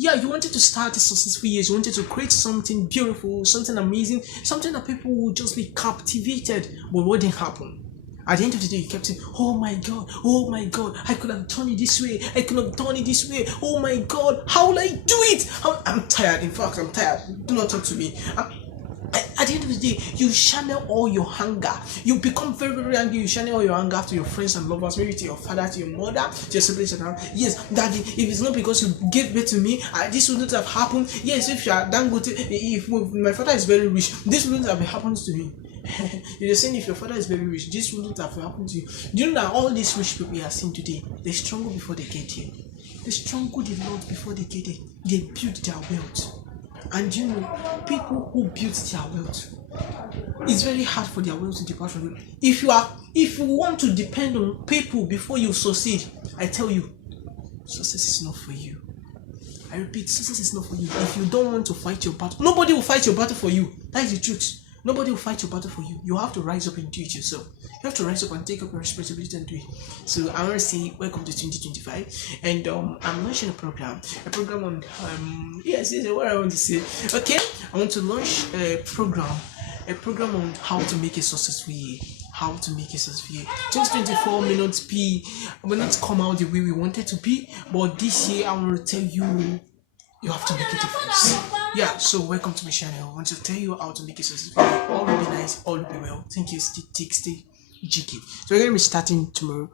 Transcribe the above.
Yeah, you wanted to start a successful year. You wanted to create something beautiful, something amazing, something that people will just be captivated. But what didn't happen? At the end of the day, you kept saying, oh my God, I could have done it this way, I could have done it this way, oh my God, how will I do it? I'm tired, in fact, I'm tired. Do not talk to me. At the end of the day, you channel all your anger. You become very, very angry. You channel all your anger to your friends and lovers, maybe to your father, to your mother, to your siblings. And yes, daddy, if it's not because you gave birth to me, this wouldn't have happened. Yes, if you are Dangote, if my father is very rich, this wouldn't have happened to me. You're saying if your father is very rich, this wouldn't have happened to you. Do you know that all these rich people you are seeing today, they struggle before they get here. They struggle a lot before they get here. They build their wealth. And you know, people who build their wealth, it's very hard for their wealth to depart from you. If you want to depend on people before you succeed, I tell you, success is not for you. I repeat, success is not for you. If you don't want to fight your battle, nobody will fight your battle for you. That is the truth. Nobody will fight your battle for you. You have to rise up and do it yourself. You have to rise up and take up your responsibility and do it. So I want to say welcome to 2025, and I'm launching a program on yes, what I want to say. Okay, I want to launch a program on how to make a successful year. How to make a successful year. 2024 may not come out the way we wanted to be, but this year I want to tell you, you have to make a difference. Yeah, so welcome to my channel. I want to tell you how to make a successful. All will be nice, all will be well. Thank you. Stay GK. So we're going to be starting tomorrow.